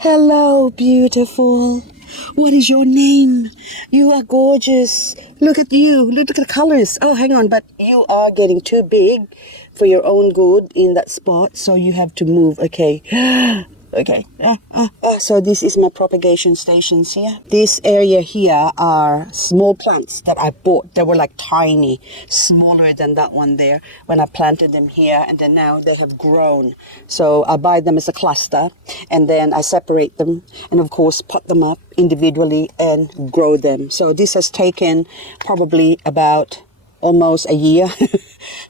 Hello, beautiful. What is your name? You are gorgeous. Look at you. Look at the colors. Oh, hang on, but you are getting too big for your own good in that spot, so you have to move. Okay. Okay. So this is my propagation stations here. This area here are small plants that I bought. They were like tiny, smaller than that one there when I planted them here, and then now they have grown. So I buy them as a cluster, and then I separate them, and of course pot them up individually and grow them. So this has taken probably about almost a year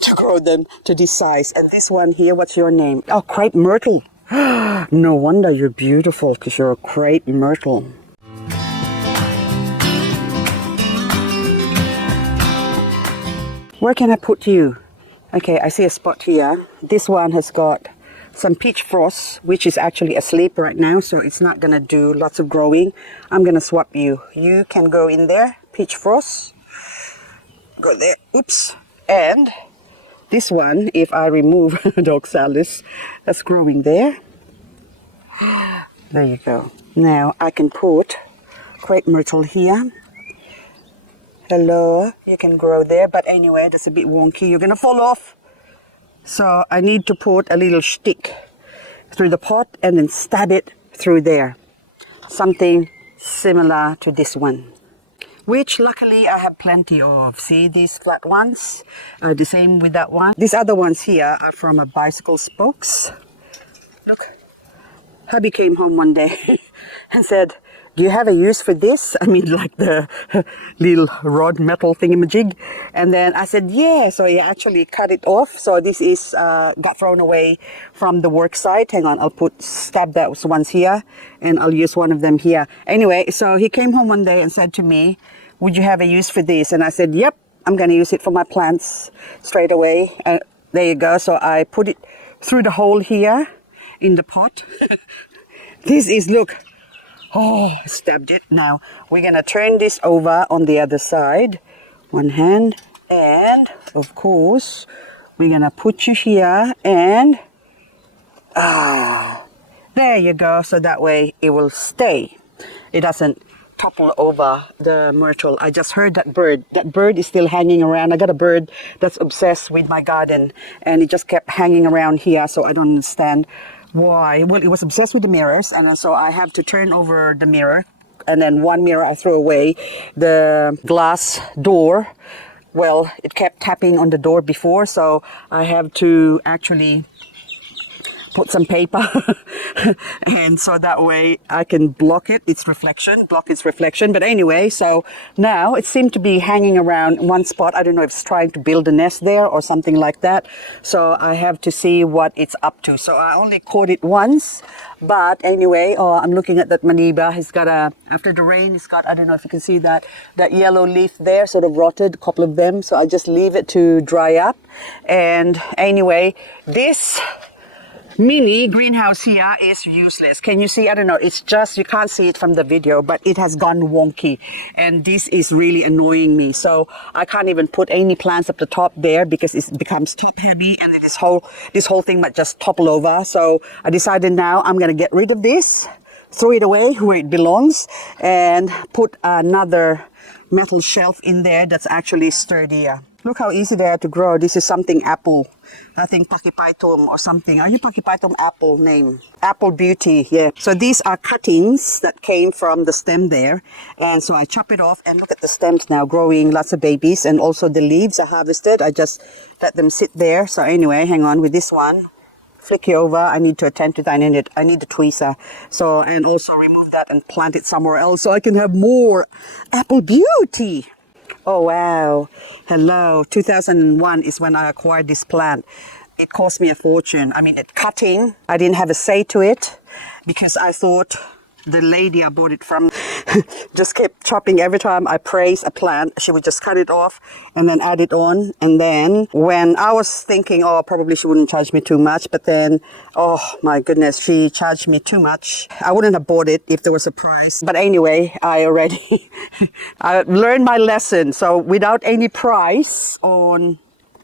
to grow them to this size. And this one here, what's your name? Oh, crepe myrtle. No wonder you're beautiful, because you're a crepe myrtle. Where can I put you? Okay, I see a spot here. This one has got some peach frost, which is actually asleep right now, so it's not gonna do lots of growing. I'm gonna swap you. You can go in there, peach frost. Go there. Oops. And this one, if I remove Doxalis, that's growing there. There you go. Now I can put crepe myrtle here. Hello, you can grow there, but anyway, that's a bit wonky. You're gonna fall off. So I need to put a little stick through the pot and then stab it through there. Something similar to this one, which luckily I have plenty of. See these flat ones? The same with that one. These other ones here are from a bicycle spokes. Look, hubby came home one day and said, do you have a use for this? I mean, like the little rod metal thingamajig. And then I said, yeah. So he actually cut it off. So this is got thrown away from the work site. Hang on, I'll stab those ones here, and I'll use one of them here. Anyway, so he came home one day and said to me, would you have a use for this? And I said, yep, I'm going to use it for my plants straight away. There you go. So I put it through the hole here in the pot. This is, look. Oh, I stabbed it. Now we're going to turn this over on the other side. One hand. And of course, we're going to put you here and there you go. So that way it will stay. It doesn't topple over the myrtle. I just heard that bird. That bird is still hanging around. I got a bird that's obsessed with my garden, and it just kept hanging around here. So I don't understand why. Well, it was obsessed with the mirrors, and so I have to turn over the mirror, and then one mirror I throw away. The glass door, well, it kept tapping on the door before, so I have to actually put some paper and so that way I can block its reflection. But anyway, so now it seemed to be hanging around one spot. I don't know if it's trying to build a nest there or something like that. So I have to see what it's up to. So I only caught it once, but anyway, I'm looking at that Maniba. He's got after the rain, it's got, I don't know if you can see that yellow leaf there, sort of rotted, a couple of them. So I just leave it to dry up. And anyway, this mini greenhouse here is useless. Can you see? I don't know. It's just, you can't see it from the video, but it has gone wonky. And this is really annoying me. So I can't even put any plants up the top there because it becomes top heavy, and this whole thing might just topple over. So I decided now I'm going to get rid of this, throw it away where it belongs, and put another metal shelf in there that's actually sturdier. Look how easy they are to grow. This is something apple. I think Pakipaitom or something. Are you Pakipaitom apple name? Apple Beauty, yeah. So these are cuttings that came from the stem there. And so I chop it off, and look at the stems now growing, lots of babies. And also the leaves I harvested. I just let them sit there. So anyway, hang on with this one. Flick you over. I need to attend to that. I need the tweezer. So, and also remove that and plant it somewhere else so I can have more Apple Beauty. Oh, wow. Hello. 2001 is when I acquired this plant. It cost me a fortune. I mean, cutting, I didn't have a say to it because I thought the lady I bought it from just kept chopping. Every time I praise a plant, she would just cut it off and then add it on. And then when I was thinking, oh, probably she wouldn't charge me too much, but then, oh my goodness, she charged me too much. I wouldn't have bought it if there was a price. But anyway, I learned my lesson. So without any price on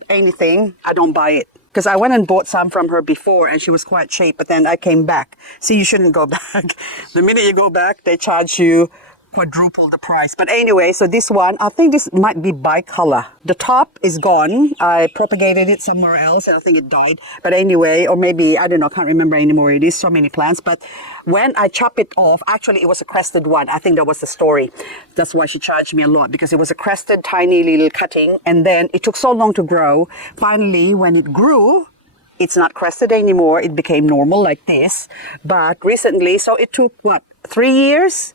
anything, I don't buy it. because I went and bought some from her before and she was quite cheap, but then I came back. See, you shouldn't go back. The minute you go back, they charge you quadruple the price. But anyway, so this one, I think this might be bicolor. The top is gone. I propagated it somewhere else and I think it died. But anyway, or maybe, I don't know, I can't remember anymore. It is so many plants. But when I chop it off, actually it was a crested one. I think that was the story. That's why she charged me a lot, because it was a crested tiny little cutting. And then it took so long to grow. Finally, when it grew, it's not crested anymore. It became normal like this. But recently, so it took what, 3 years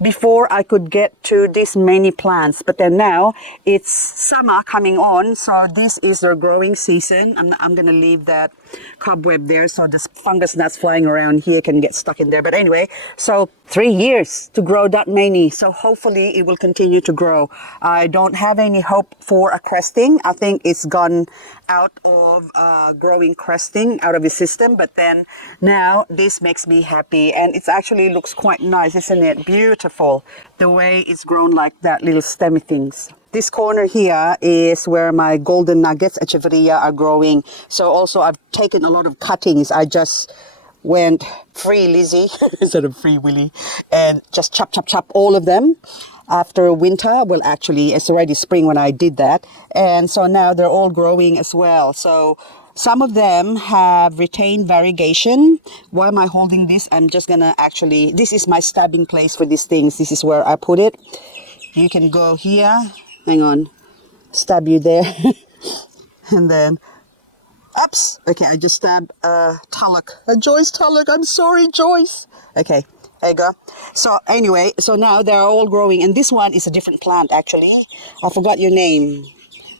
before I could get to this many plants. But then now it's summer coming on, so this is their growing season. I'm gonna leave that cobweb there so the fungus gnats flying around here can get stuck in there. But anyway, so 3 years to grow that many, so hopefully it will continue to grow. I don't have any hope for a cresting. I think it's gone out of growing cresting out of the system, but then now this makes me happy, and it actually looks quite nice, isn't it? Beautiful the way it's grown like that, little stemmy things. This corner here is where my golden nuggets, echeveria, are growing. So also I've taken a lot of cuttings. I just went free Lizzie instead of free Willy, and just chop all of them. After winter, well, actually it's already spring when I did that, and so now they're all growing as well. So some of them have retained variegation. Why am I holding this? I'm just gonna actually, this is my stabbing place for these things. This is where I put it. You can go here, hang on, stab you there and then oops, okay, I just stabbed Tulloch, Joyce Tulloch. I'm sorry, Joyce. Okay, there you go. So anyway, so now they're all growing, and this one is a different plant actually. I forgot your name.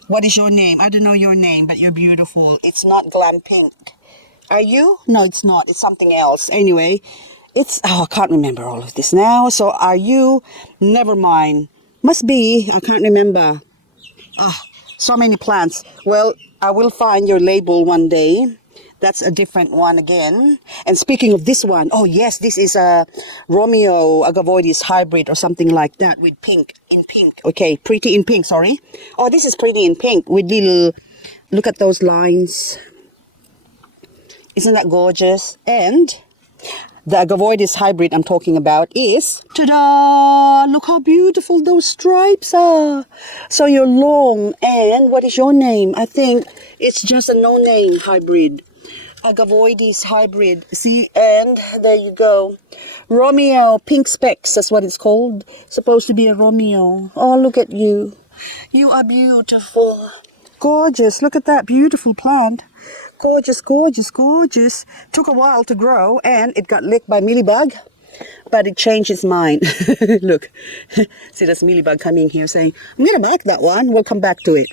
What is your name? I don't know your name, but you're beautiful. It's not Glam Pink. Are you? No, it's not. It's something else. Anyway, it's, oh, I can't remember all of this now. So are you? Never mind. Must be. I can't remember. So many plants. Well, I will find your label one day. That's a different one again. And speaking of this one, oh yes, this is a Romeo agavoides hybrid or something like that with pink, in pink. Okay, pretty in pink, sorry. Oh, this is pretty in pink with little, look at those lines. Isn't that gorgeous? And the agavoides hybrid I'm talking about is, ta-da! Look how beautiful those stripes are. So you're long, and what is your name? I think it's just a no-name hybrid. Agavoides hybrid. See, and there you go. Romeo pink specks, that's what it's called. Supposed to be a Romeo. Oh, look at you. You are beautiful. Gorgeous. Look at that beautiful plant. Gorgeous, gorgeous, gorgeous. Took a while to grow, and it got licked by mealybug, but it changed its mind. Look, see, that's mealybug coming here saying, I'm gonna back that one, we'll come back to it.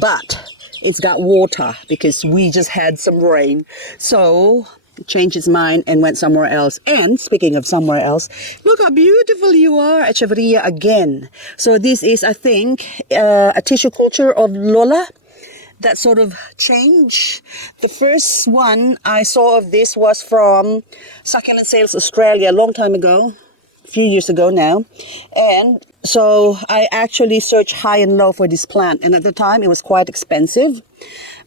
But it's got water because we just had some rain, so it changed its mind and went somewhere else. And speaking of somewhere else, look how beautiful you are, echeveria again. So this is, I think, a tissue culture of Lola. That sort of change. The first one I saw of this was from Succulent Sales Australia a long time ago, a few years ago now. And so I actually searched high and low for this plant, and at the time it was quite expensive.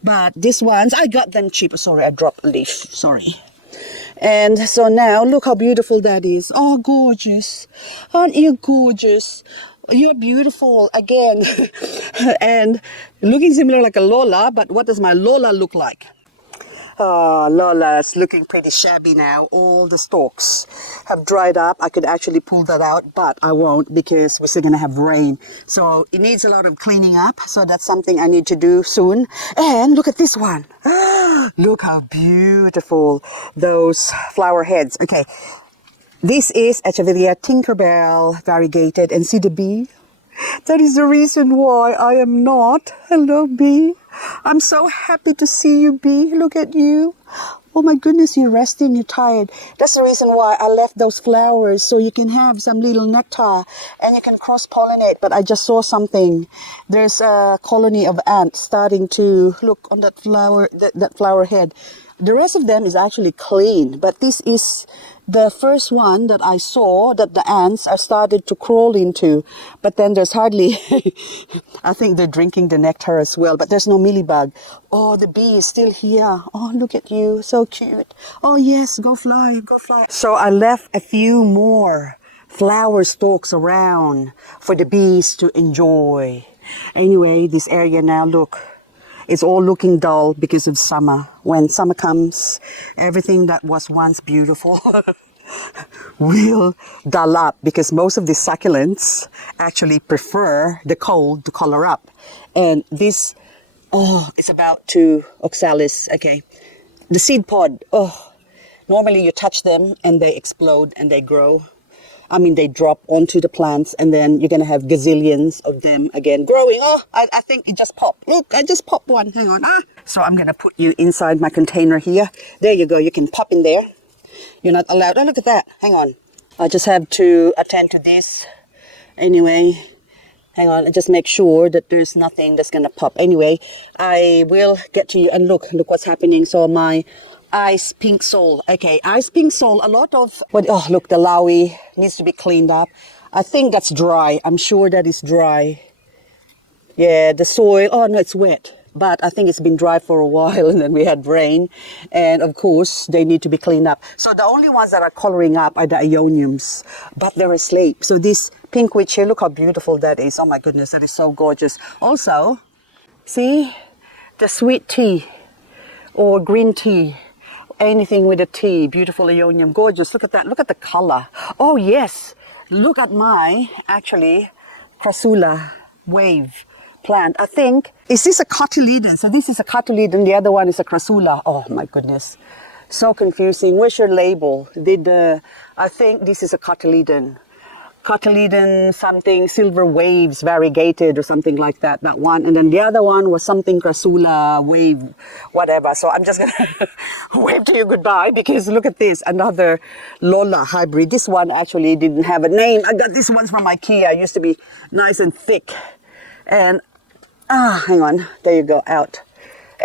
But these ones, I got them cheaper. Sorry, I dropped a leaf, sorry. And so now look how beautiful that is. Oh, gorgeous. Aren't you gorgeous? You're beautiful again. And looking similar like a Lola, but what does my Lola look like? Oh, Lola's looking pretty shabby now. All the stalks have dried up. I could actually pull that out, but I won't because we're still going to have rain. So it needs a lot of cleaning up. So that's something I need to do soon. And look at this one. Look how beautiful those flower heads. Okay. This is Echeveria Tinkerbell variegated, and see the bee? That is the reason why I am not. Hello, bee. I'm so happy to see you, bee. Look at you. Oh my goodness, you're resting, you're tired. That's the reason why I left those flowers, so you can have some little nectar and you can cross-pollinate. But I just saw something. There's a colony of ants starting to look on that flower, that flower head. The rest of them is actually clean, but this is the first one that I saw that the ants are started to crawl into. But then there's hardly, I think they're drinking the nectar as well, but there's no mealybug. Oh, the bee is still here. Oh, look at you, so cute. Oh yes, go fly, go fly. So I left a few more flower stalks around for the bees to enjoy. Anyway, this area now, look. It's all looking dull because of summer. When summer comes, everything that was once beautiful will dull up because most of the succulents actually prefer the cold to color up. And this, oh, it's about to oxalis, okay. The seed pod, oh, normally you touch them and they explode and they grow. I mean, they drop onto the plants and then you're going to have gazillions of them again growing. Oh, I think it just popped. Look, I just popped one. Hang on. Ah. So I'm going to put you inside my container here. There you go. You can pop in there. You're not allowed. Oh, look at that. Hang on. I just have to attend to this. Anyway, hang on. Just make sure that there's nothing that's going to pop. Anyway, I will get to you. And look what's happening. So my ice pink soul. Okay, ice pink soul. A lot of what? Oh, look, the lowie needs to be cleaned up. I think that's dry. I'm sure that is dry. Yeah, the soil. Oh no, it's wet. But I think it's been dry for a while, and then we had rain, and of course they need to be cleaned up. So the only ones that are coloring up are the Ioniums, but they're asleep. So this pink witch here, look how beautiful that is. Oh my goodness, that is so gorgeous. Also, see the sweet tea or green tea. Anything with a T, beautiful Ionium, gorgeous. Look at that, look at the color. Oh yes, look at my, actually, Crassula wave plant. I think, is this a cotyledon? So this is a cotyledon, the other one is a Crassula. Oh my goodness, so confusing. Where's your label? I think this is a cotyledon. Cotyledon something, silver waves, variegated or something like that, that one. And then the other one was something Crassula wave, whatever. So I'm just gonna wave to you goodbye because look at this, another Lola hybrid. This one actually didn't have a name. I got this one from IKEA. It used to be nice and thick. And, hang on, there you go, out.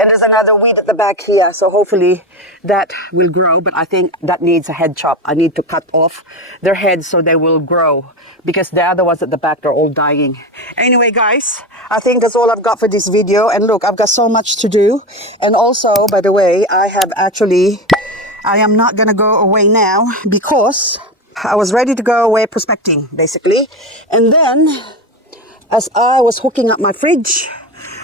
And there's another weed at the back here, so hopefully that will grow, but I think that needs a head chop. I need to cut off their heads so they will grow because the other ones at the back, they're all dying. Anyway, guys, I think that's all I've got for this video. And look, I've got so much to do. And also, by the way, I am not going to go away now because I was ready to go away prospecting, basically. And then, as I was hooking up my fridge,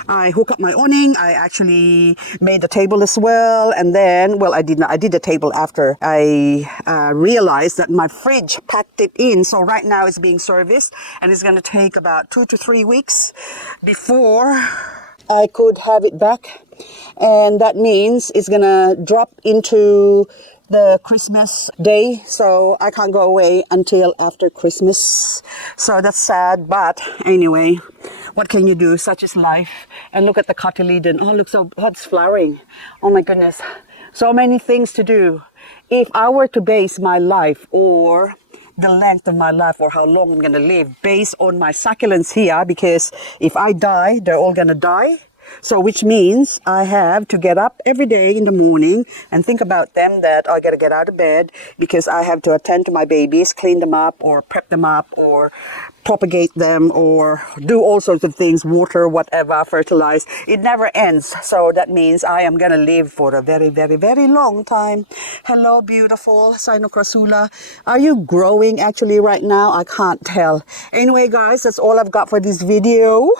I hook up my awning. I actually made the table as well. And then, well, I did the table after I realized that my fridge packed it in. So right now it's being serviced and it's going to take about 2 to 3 weeks before I could have it back. And that means it's going to drop into the Christmas day, so I can't go away until after Christmas. So that's sad, but anyway, what can you do? Such is life. And look at the cotyledon. Oh, look, so it's flowering. Oh my goodness, so many things to do. If I were to base my life or the length of my life or how long I'm gonna live based on my succulents here, because if I die, they're all gonna die. So which means I have to get up every day in the morning and think about them, that I got to get out of bed because I have to attend to my babies, clean them up or prep them up or propagate them or do all sorts of things, water, whatever, fertilize. It never ends. So that means I am going to live for a very, very, very long time. Hello, beautiful Crassula. Are you growing actually right now? I can't tell. Anyway, guys, that's all I've got for this video.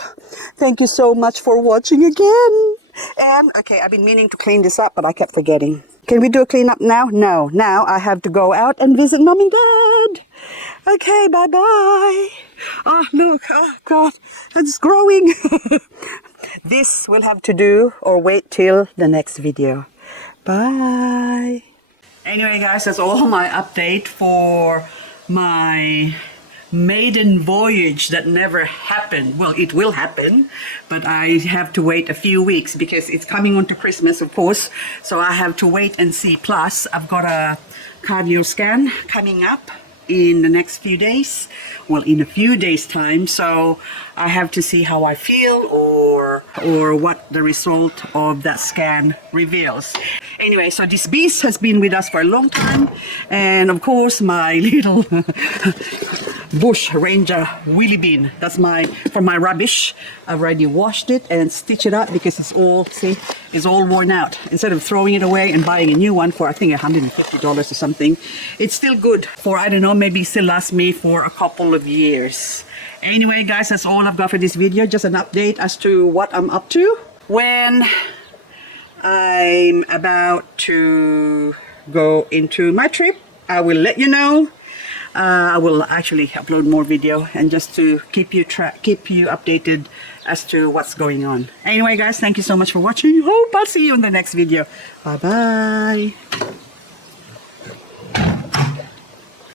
Thank you so much for watching again. And, okay, I've been meaning to clean this up, but I kept forgetting. Can we do a cleanup now? No. Now I have to go out and visit Mom and Dad. Okay, bye-bye. Oh, look. Oh, God. It's growing. This will have to do or wait till the next video. Bye. Anyway, guys, that's all my update for my maiden voyage that never happened. Well, it will happen, but I have to wait a few weeks because it's coming on to Christmas, of course. So I have to wait and see. Plus, I've got a cardio scan coming up. in the next few days. Well, in a few days time. So I have to see how I feel or what the result of that scan reveals. Anyway, so this beast has been with us for a long time, and of course my little bush ranger wheelie bin, that's for my rubbish. I've already washed it and stitched it up because it's all, see, it's all worn out. Instead of throwing it away and buying a new one for I think $150 or something, it's still good for, I don't know, maybe still lasts me for a couple of years. Anyway guys, that's all I've got for this video. Just an update as to what I'm up to. When I'm about to go into my trip, I will let you know. I will actually upload more video and just to keep you updated as to what's going on. Anyway guys, thank you so much for watching. Hope I'll see you in the next video. Bye bye.